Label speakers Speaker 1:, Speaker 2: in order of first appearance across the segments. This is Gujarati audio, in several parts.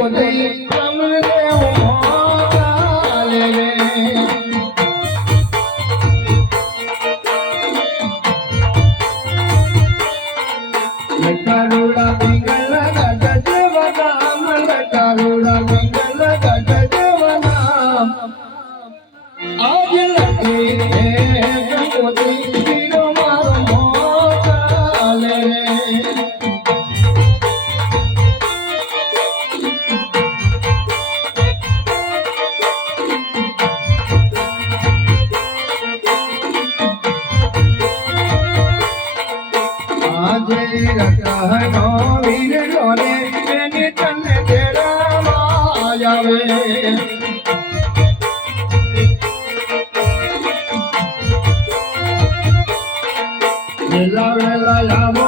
Speaker 1: Thank you. વેલા વેલા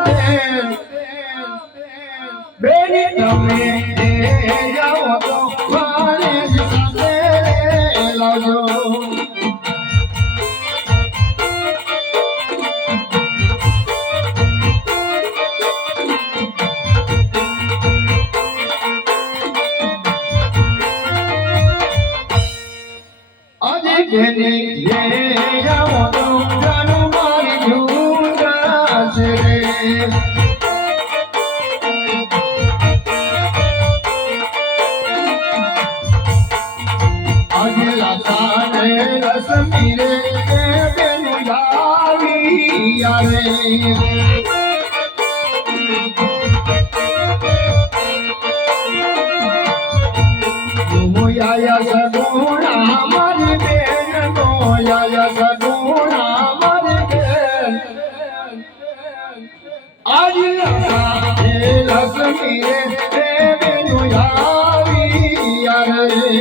Speaker 1: આજે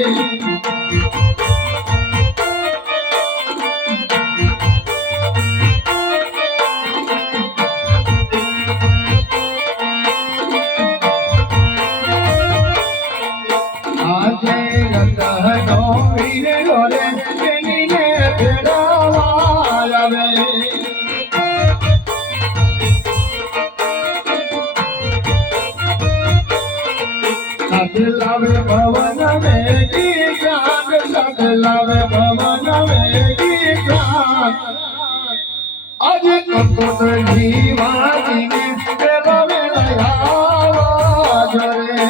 Speaker 1: Thank you. લાવે જાગ આજે કંકોત જીવાજીને પેલો વેલા રે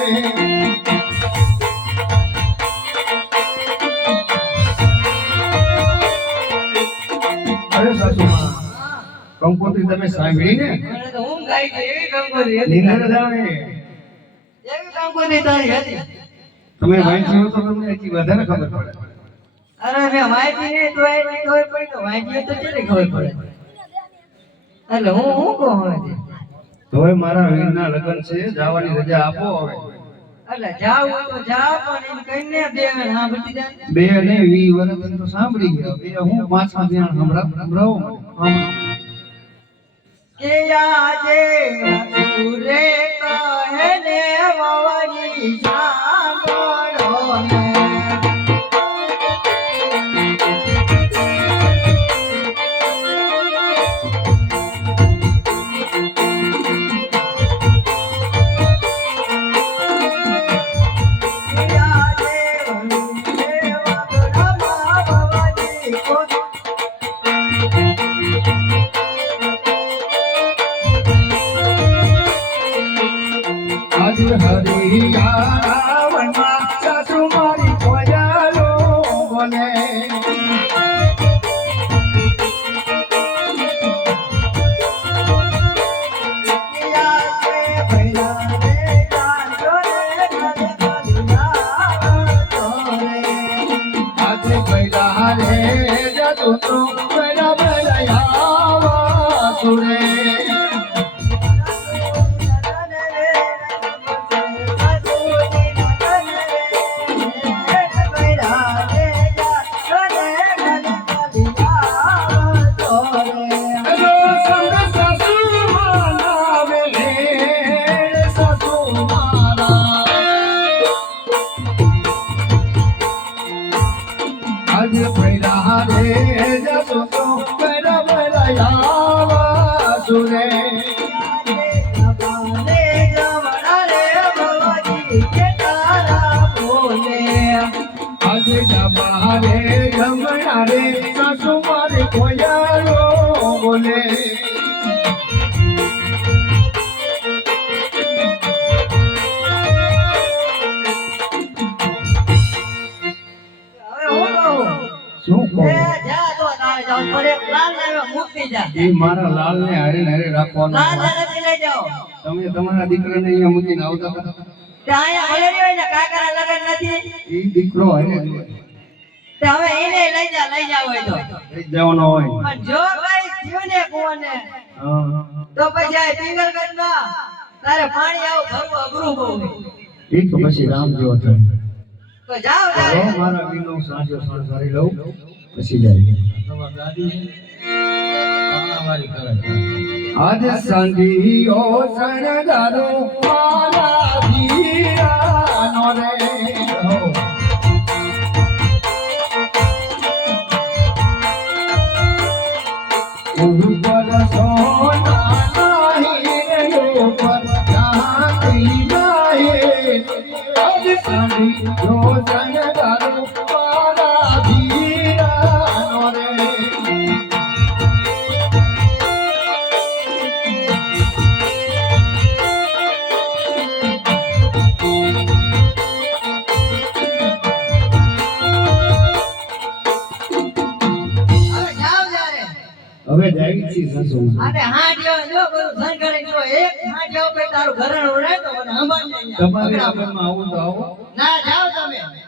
Speaker 1: અરે સાસુમા કંકોત્રી તમે સાંભળી ને
Speaker 2: ગઈ, એવી કંકોત્રી હતી.
Speaker 1: નિંદર જ
Speaker 2: એવી કંકોત્રી તારી હતી.
Speaker 1: તમે વાંચ્યું તો તમને હજી વધારે ખબર પડે.
Speaker 2: અરે મેં વાંચી નહીં તો એ નહીં ખબર પડી તો વાંચી તો કેટલી ખબર પડે? એટલે હું હું કહું હવે
Speaker 1: તો? હવે મારા વીરના લગ્ન છે જવાની રજા આપો હવે.
Speaker 2: એટલે જાવ તો જાવ પણ એમ કહીને બે હા જાય
Speaker 1: બે ને વી વર્ષ તો સાંભળી ગયા. બે હું પાછા ધ્યાન સંભળાવ. સંભળાવો
Speaker 2: કે આજે સુરે કહે
Speaker 1: આજ જ પૈરા રે જતો તો
Speaker 2: બરાબરાયા
Speaker 1: સુરે. જમણા રે સાસુ મારે કોયા બોલે. શું કહું?
Speaker 2: એ જા તો તારે જાવ થોડે લાલ લાવ્યો મુક્તિ જા.
Speaker 1: એ મારા હારે ને હારે રાખવાનો
Speaker 2: લાલ ને લઈ જાઓ.
Speaker 1: તમે તમારા દીકરાને અહીંયા મૂકીને આવતા
Speaker 2: તે અહીંયા ભલેરી હોય ને કાકાના લગન નથી.
Speaker 1: એ દીકરો હે જ.
Speaker 2: તે હવે એને લઈ જા લઈ જાવ હોય તો.
Speaker 1: લઈ જવાનો હોય.
Speaker 2: પણ જો ભાઈ જીવને ને કુવાને.
Speaker 1: હા.
Speaker 2: તો પછી આ પિંગલગઢમાં તારે પાણી આવું ભરવું અઘરું બહુ.
Speaker 1: ઠીક પછી રામ જેવો થાય.
Speaker 2: જાઓ
Speaker 1: ચાલો,
Speaker 2: જાઓ.
Speaker 1: મારા વિનો સાંજો સંસારી લઉં પછી જાય. આજ સંધિયો શણગારો મારા વીરાનો રે. છે સાસુમાં
Speaker 2: અને જો જો બધું સંઘરે જો એક જો પે તારું ઘરેણું રહે તો મને સંભાળ લેજે.
Speaker 1: તમારી આગળમાં આવું તો આવો.
Speaker 2: ના જાઓ તમે.
Speaker 3: હાલે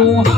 Speaker 1: um.